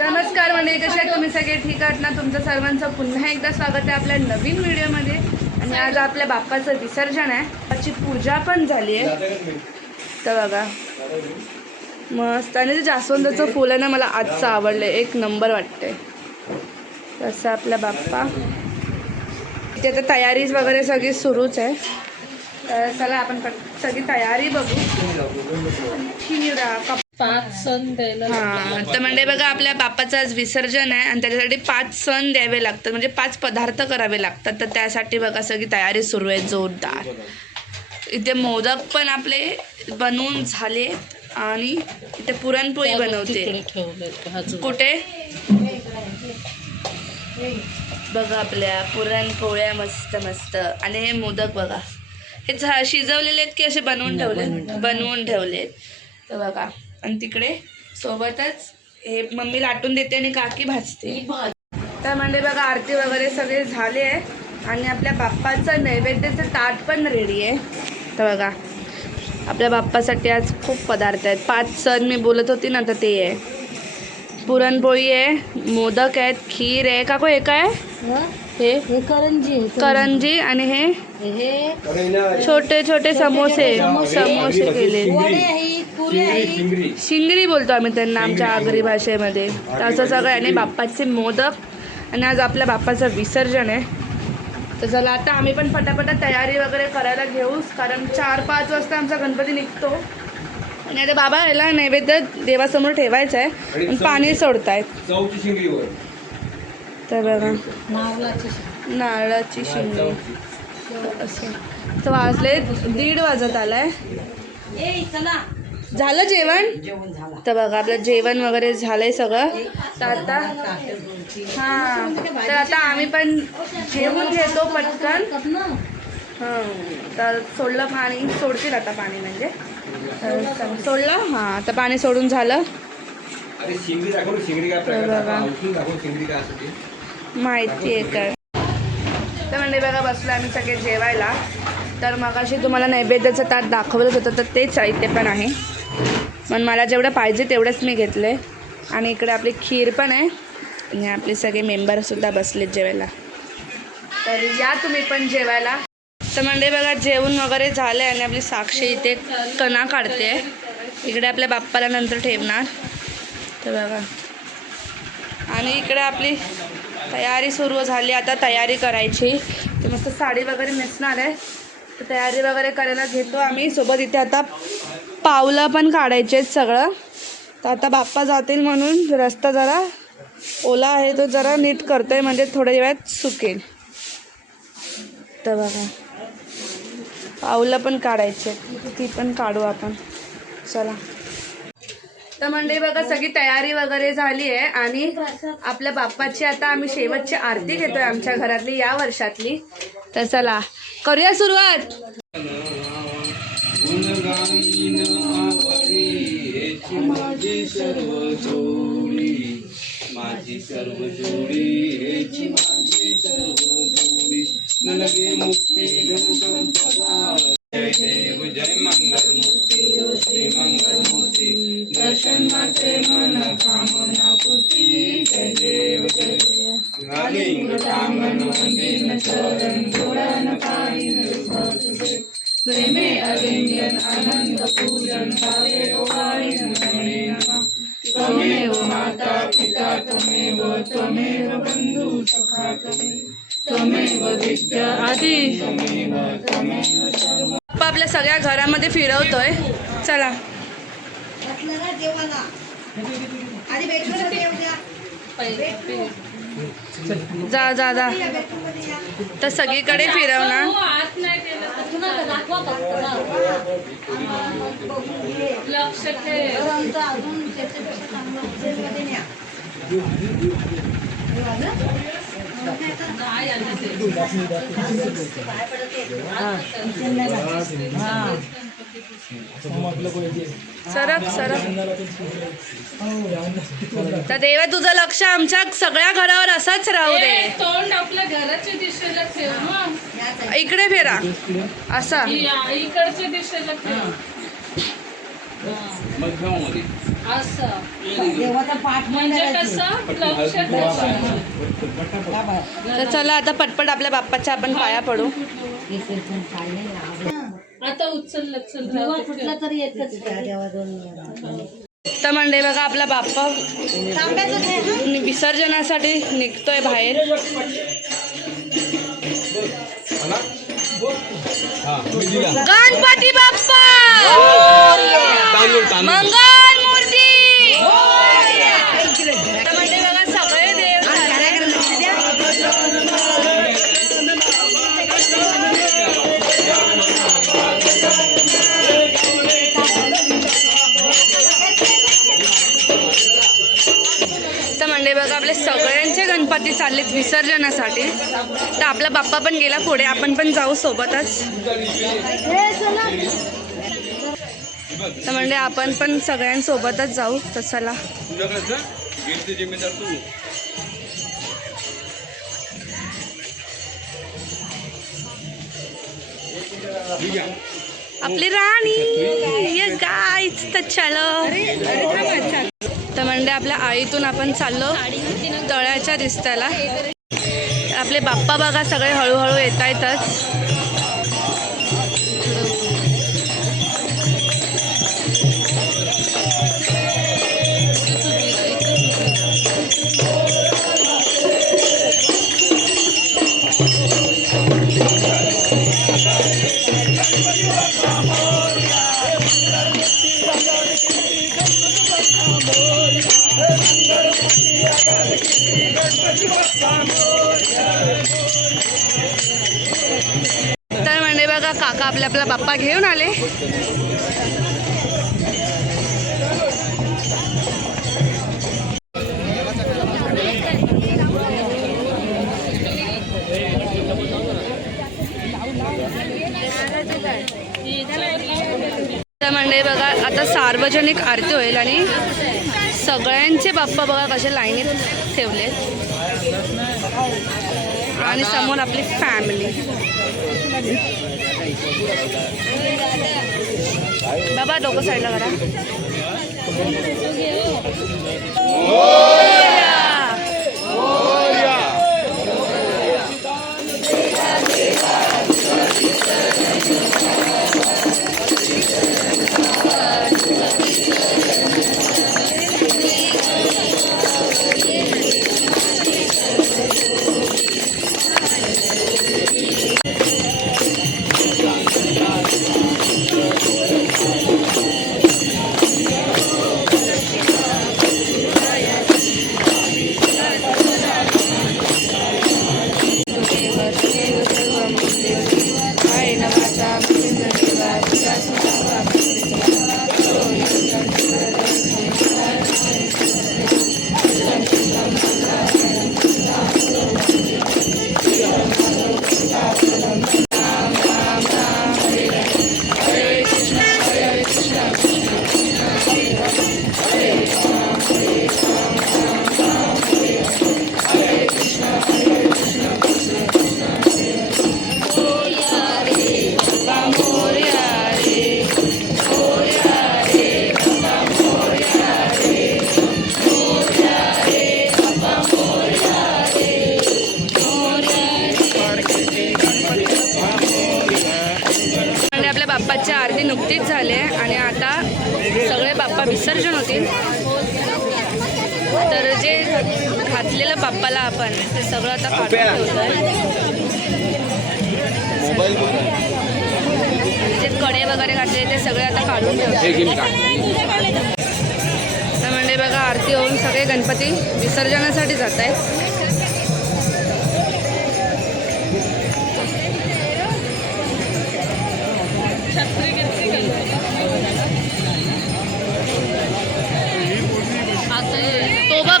नमस्कार मंडळी, कसे आहेत तुम्ही सगळे? ठीक आहात ना? तुमचं सर्वांचं पुन्हा एकदा स्वागत आहे आपल्या नवीन व्हिडिओमध्ये. आणि आज आपल्या बाप्पाचं विसर्जन आहे, त्याची पूजा पण झाली आहे. तर बघा मस्त. आणि ते जास्वंदाचं फुल आहे ना, मला आजचं आवडलं, एक नंबर वाटतंय. तसं आपला बाप्पा इथे आता तयारी वगैरे सगळी सुरूच आहे. तर चला आपण सगळी तयारी बघू. हां, तर म्हणजे बघा आपल्या बाप्पाचं आज विसर्जन आहे आणि त्याच्यासाठी 5 सण द्यावे लागतात, म्हणजे 5 पदार्थ करावे लागतात. तर त्यासाठी बघा सगळी तयारी सुरू आहे जोरदार. इथे मोदक पण आपले बनवून झाले आणि इथे पुरणपोळी बनवते. कुठे बघा आपल्या पुरणपोळ्या मस्त मस्त. आणि हे मोदक बघा, हे शिजवलेले आहेत की असे बनवून ठेवले? बनवून ठेवलेत. तर बघा, आणि तिकडे सोबतच हे मम्मी लाटून देते आणि काकी भाजते. तर म्हणजे बघा आरती वगैरे सगळे झाले आहे आणि आपल्या बाप्पाचं नैवेद्याचं ताट पण रेडी आहे. तर बघा आपल्या बाप्पासाठी आज खूप पदार्थ आहेत. 5 सण मी बोलत होती ना, तर ते आहे पुरणपोळी आहे, मोदक आहेत, खीर आहे. काकू हे काय? हे करंजी आणि हे छोटे छोटे समोसे केले. शिंगरी बोलतो आम्ही त्यांना आमच्या आगरी भाषेमध्ये. तर असं सगळं आणि बाप्पाचे मोदक. आणि आज आपल्या बाप्पाचं विसर्जन आहे. तर चला आता आम्ही पण पटापटा तयारी वगैरे करायला घेऊ, कारण 4-5 वाजता आमचा गणपती निघतो. आणि आता बाबा याला नैवेद्य देवासमोर ठेवायचं आहे आणि पाणी सोडतायत. तर बघा नारळाची शिंगरी असं. तर वाजले 1:30 वाजत आलाय. झालं जेवण? तर बघा आपलं जेवण वगैरे झालंय सगळं. तर आता हां, तर आता आम्ही पण जेवून घेतो पटकन. हां, तर सोडलं पाणी, सोडतील आता पाणी, म्हणजे सोडलं. हां, आता पाणी सोडून झालं. माहिती आहे काय? तर म्हणजे बघा बसलो आम्ही सगळे जेवायला. तर मगाशी तुम्हाला नैवेद्याचं ताट दाखवलंच होतं, तर तेच इथे पण आहे. पण मला जेवढं पाहिजे तेवढंच मी घेतलं. आणि इकडे आपली खीर पण आहे आणि आपले सगळे मेंबरसुद्धा बसलेत जेवायला. तर या तुम्ही पण जेवायला. तर म्हणजे बघा जेवण वगैरे झालं आणि आपली साक्षी इथे कणा काढते. इकडे आपल्या बाप्पाला नंतर ठेवणार. तर बघा, आणि इकडे आपली तयारी सुरू झाली. आता तयारी करायची. तर मस्त साडी वगैरे नेसणार आहे, तर तयारी वगैरे करायला घेतो आम्ही. सोबत इथे आता पावलं पण काढायचे आहेत सगळं. तर आता बाप्पा जातील म्हणून रस्ता जरा ओला आहे, तो जरा नीट करतो आहे, म्हणजे थोड्या वेळात सुकेल. तर बघा पावलं पण काढायचे, ती पण काढू आपण. चला. तर म्हणजे बघा सगळी तयारी वगैरे झाली आहे आणि आपल्या बाप्पाची आता आम्ही शेवटची आरती घेतोय आमच्या घरातली या वर्षातली. तर चला करूया सुरुवात. माझी सर्व जोडी नलगे मुक्ती संपदा. जय देव जय मंगल मूर्ती श्री मंगल मूर्ती. दर्शन मात्रे मन कामना पूर्ती. जय देव जय देव. लिंग टांगन वंदन चरण जोडन पाहिन प्रेमे अलिंगन आनंद पूजन भावे ओवाळीन रमणे नमः. त्वमेव माता पिता त्वमेव बंधू सखा त्वमेव विद्या आदी त्वमेव. आपल्या सगळ्या घरामध्ये फिरवतोय. चला जा जा जा. तर सगळीकडे फिरवणार. सरक सरक. तर देवा तुझं लक्ष आमच्या सगळ्या घरावर असंच राहू दे. तोंड आपल्या घराच्या दिशेला ठेव. इकडे फिरा असा इकडच्या दिशेला ठेव. असं देवाचा पाठ म्हणजे कसं लक्ष ठेवायचं. तर चला आता पटपट आपल्या बाप्पाच्या आपण पाया पडू. आता उचल कुठला तरी येतच त्या देवाजवळ. तर म्हणजे बघा आपला बाप्पा विसर्जनासाठी निघतोय बाहेर. गणपती बाप्पा मंगल मूर्ती. तर म्हणजे बघा सगळे देव तर म्हणजे बघा आपले सगळ्यांचे गणपती चाललेत विसर्जनासाठी. तर आपला बाप्पा पण गेला पुढे, आपण पण जाऊ सोबतच. तर म्हणजे आपण पण सगळ्यांसोबतच जाऊ. तर चला. आपली राणी ये गाईच. तर चलो. तर म्हणजे आपल्या आईतून आपण चाललो तळ्याच्या दिसत्याला. आपले बाप्पा बघा सगळे हळूहळू येत आहेतच. तर म्हणजे बघा काका आपला बाप्पा घेऊन आले. तर म्हणजे बघा आता सार्वजनिक आरती होईल आणि सगळ्यांचे बाप्पा बघा कसे लाईनीत ठेवले आणि समोर आपली फॅमिली. बाबा डोकं साईडला करा. बाप्पाची आरती नुकतीच झाली आहे आणि आता सगळे बाप्पा विसर्जन होतील. तर जे घातलेलं बाप्पाला आपण ते सगळं आता काढून ठेवतोय. जे कडे वगैरे घातले ते सगळे आता काढून ठेवतोय. तर म्हणजे बघा आरती होऊन सगळे गणपती विसर्जनासाठी जात आहेत. तो बघ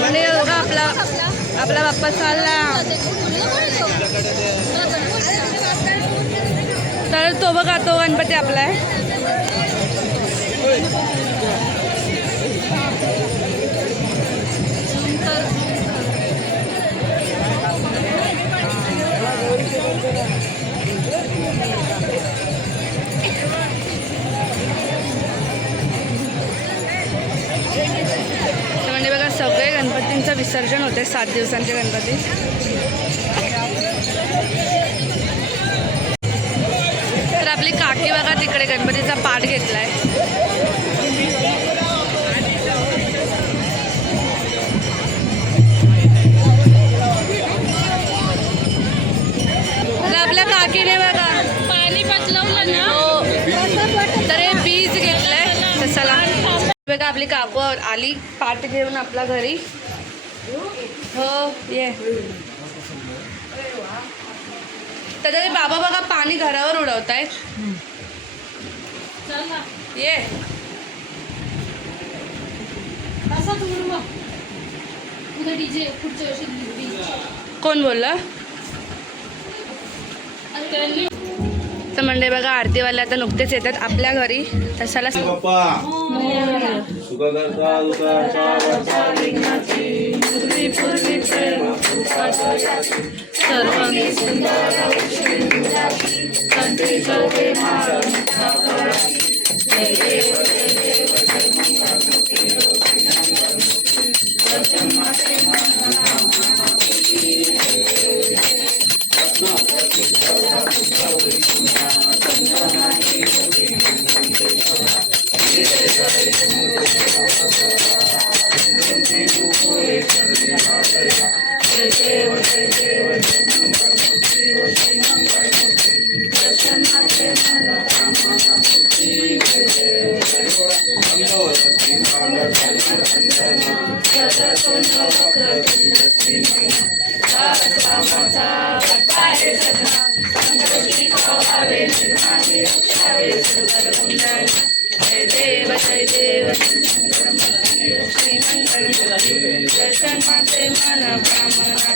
म्हणजे बघा आपला बाप्पा चालला. तर तो बघा तो गणपती आपला आहे. गणपतींचं विसर्जन होते 7 दिवसांचे गणपती. तर आपली काकी बघा तिकडे गणपतीचा पाठ घेतलाय. तर आपल्या काकीने बघा पाणी पचलवलं ना. हो तर हे बीज घेतलंय. तर चला बघा आपली काकू आली पाठ घेऊन आपल्या घरी. हो ये. त्याच्यात बाबा बघा पाणी घरावर उडवतायत. चला ये असा तुम्ही मग उद्या डीजे पुढच्या वर्षी DJ. कोण बोललं? त्यांनी तर मंडळी बघा आरतीवाले आता नुकतेच येतात आपल्या घरी. तसाला जय देव दर्शन माते मन कामना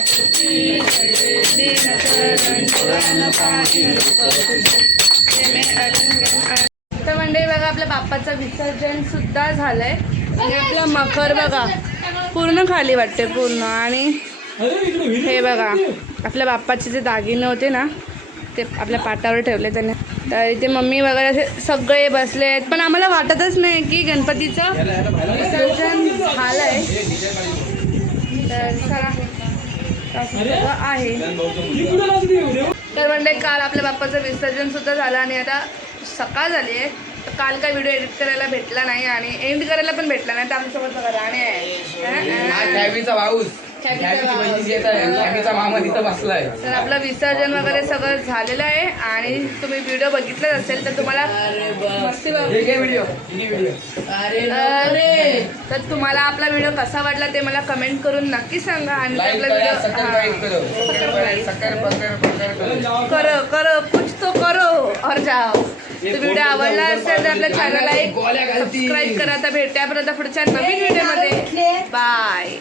तर मंडळी बघा आपल्या बाप्पाचं विसर्जन सुद्धा झालंय. आणि आपला मखर बघा पूर्ण खाली वाटते पूर्ण. आणि हे बघा आपल्या बाप्पाचे जे दागिने होते ना ते आपल्या पाटावर ठेवले त्याने. तर इथे मम्मी वगैरे असे सगळे बसले आहेत. पण आम्हाला वाटतच नाही की गणपतीचं विसर्जन झालं आहे. तर चला असं सगळं आहे. तर म्हणजे काल आपल्या बाप्पाचं विसर्जन सुद्धा झालं आणि आता सकाळ झाली आहे. तर काल काय व्हिडिओ एडिट करायला भेटला नाही आणि एंड करायला पण भेटला नाही. तर आमच्यासोबत बघा राणे आहे. तर आपलं विसर्जन वगैरे सगळं झालेलं आहे आणि तुम्ही व्हिडिओ बघितलाच असेल तर तुम्हाला मस्ती तर तुम्हाला आपला व्हिडिओ कसा वाटला ते मला कमेंट करून नक्की सांगा. आणि आपला व्हिडिओ करो कुछ तो करो और जाओ. तर व्हिडिओ आवडला असेल तर आपल्या चॅनलला एक सबस्क्राईब करा. तर भेटूया परत पुढच्या नवीन व्हिडिओमध्ये. बाय.